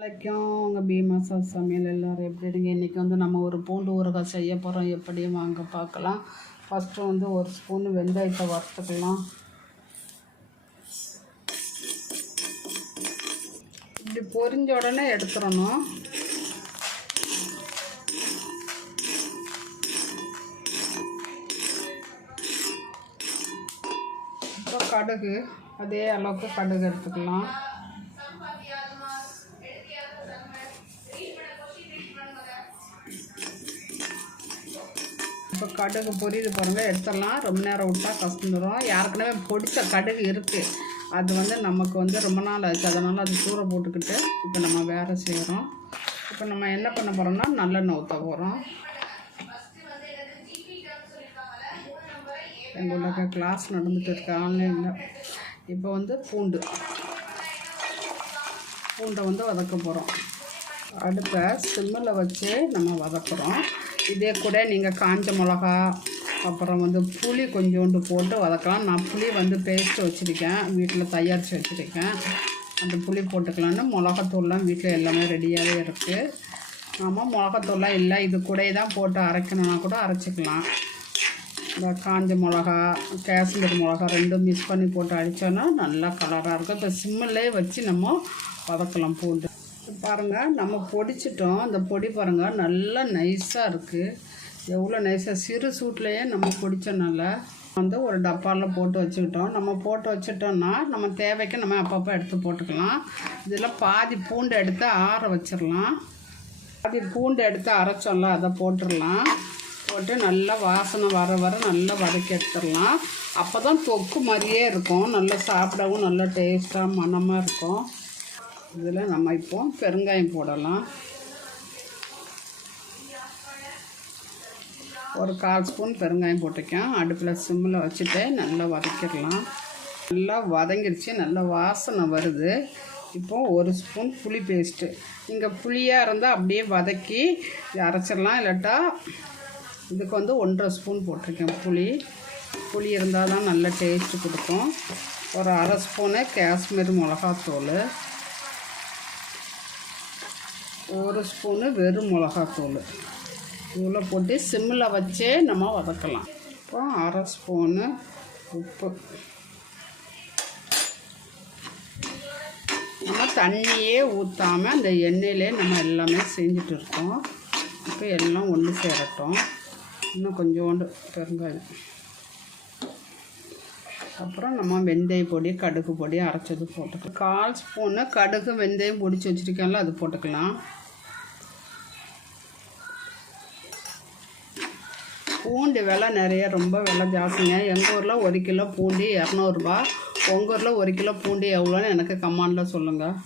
வணக்கம் உங்கள் பீமாசா சமையல் எல்லோரும் எப்படி இருங்க? இன்றைக்கி வந்து நம்ம ஒரு பூண்டு ஊறுகாய் செய்ய போகிறோம் எப்படி வாங்க பார்க்கலாம். ஃபஸ்ட்டு வந்து ஒரு ஸ்பூன் வெங்காயத்தை வறுத்துக்கலாம். இப்படி பொரிஞ்ச உடனே எடுத்துடணும். அப்புறம் கடுகு அதே அளவுக்கு கடுகு எடுத்துக்கலாம். இப்போ கடுகு பொரியுது பாருங்கள் எடுத்துடலாம். ரொம்ப நேரம் விட்டால் கசந்துடும் ஏற்கனவே பொடித்த கடுகு இருக்குது அது வந்து நமக்கு வந்து ரொம்ப நாள் ஆச்சு. அதனால் அது தூர போட்டுக்கிட்டு இப்போ நம்ம வேறு செய்கிறோம் இப்போ நம்ம என்ன பண்ண போகிறோம்னா நல்லெண்ணெய் ஊற்ற போகிறோம் எங்களுக்கு கிளாஸ் நடந்துகிட்டு இருக்கு. ஆன்லைனில் இப்போ வந்து பூண்டு. பூண்டை வந்து வதக்க போகிறோம் அடுப்பை சிம்மில் வச்சு நம்ம வதக்குறோம். இதே கூட நீங்கள் காஞ்ச மிளகா அப்புறம் வந்து புளி கொஞ்சோண்டு போட்டு வதக்கலாம். நான் புளி வந்து பேஸ்ட்டு வச்சுருக்கேன். வீட்டில் தயாரித்து வச்சுருக்கேன். அந்த புளி போட்டுக்கலான்னு மிளகாத்தூள்லாம் வீட்டில் எல்லாமே ரெடியாகவே இருக்குது நம்ம மிளகாத்தூள்லாம் இல்லை. இது கூட தான் போட்டு அரைக்கணுன்னா கூட அரைச்சிக்கலாம். இந்த காஞ்ச மிளகா காஷ்மீர் மிளகா ரெண்டும் மிக்ஸ் பண்ணி போட்டு அடித்தோன்னா நல்லா கலராக இருக்கும். இப்போ சிம்மிலே வச்சு நம்ம வதக்கலாம் பூண்டு. பாருங்கள் நம்ம பொடிச்சிட்டோம். இந்த பொடி பாருங்கள் நல்லா நைஸாக இருக்குது எவ்வளோ நைஸாக சிறு சூட்லேயே நம்ம பொடிச்சனால வந்து ஒரு டப்பாவில் போட்டு வச்சுக்கிட்டோம். நம்ம போட்டு வச்சுட்டோம்னா நம்ம தேவைக்கு நம்ம அப்பப்போ எடுத்து போட்டுக்கலாம். இதில் பாதி பூண்டு எடுத்து ஆற வச்சிடலாம் பாதி பூண்டு எடுத்து அரைச்சோம்ல அதை போட்டுடலாம் போட்டு நல்லா வாசனை வர வர நல்லா வதக்கி எடுத்துடலாம் அப்போ தான் தொக்கு மாதிரியே இருக்கும். நல்லா சாப்பிடவும் நல்லா டேஸ்ட்டாக மணமாக இருக்கும். இதில் நம்ம இப்போ பெருங்காயம் போடலாம். ஒரு கால் ஸ்பூன் பெருங்காயம் போட்டுக்கேன் அடுப்பில் சிம்மில் வச்சுட்டு நல்லா வதக்கிடலாம். நல்லா வதங்கிடுச்சு நல்லா வாசனை வருது. இப்போது ஒரு ஸ்பூன் புளி பேஸ்ட்டு. இங்கே புளியாக இருந்தால் அப்படியே வதக்கி அரைச்சிடலாம். இல்லாட்டா இதுக்கு வந்து ஒன்றரை ஸ்பூன் போட்டிருக்கேன் புளி. புளி இருந்தால் தான் நல்ல டேஸ்ட்டு கொடுக்கும். ஒரு அரை ஸ்பூனு காஷ்மீர் மிளகாத்தூள். ஒரு ஸ்பூனு வெறும் மிளகாத்தூள். இவ்வளோ போட்டு சிம்மில் வச்சே நம்ம வதக்கலாம். அப்புறம் அரை ஸ்பூனு உப்பு. நம்ம தண்ணியே ஊற்றாமல் அந்த எண்ணெயிலே நம்ம எல்லாமே செஞ்சுட்டு இருக்கோம். இப்போ எல்லாம் ஒன்று சேரட்டும். இன்னும் கொஞ்சோண்டு பெருங்காயம். அப்புறம் நம்ம வெந்தய பொடி கடுகு பொடி அரைச்சது போட்டுக்கலாம். கால் ஸ்பூனு கடுகு வெந்தயம் பொடிச்சு வச்சுருக்கேன்ல அது போட்டுக்கலாம். பூண்டு விலை நிறைய ரொம்ப விலை ஜாஸ்திங்க. எங்கள் ஊரில் ஒரு கிலோ பூண்டு இரநூறுபா. உங்கள் ஊரில் ஒரு கிலோ பூண்டு எவ்வளோன்னு எனக்கு கமாண்டில் சொல்லுங்கள்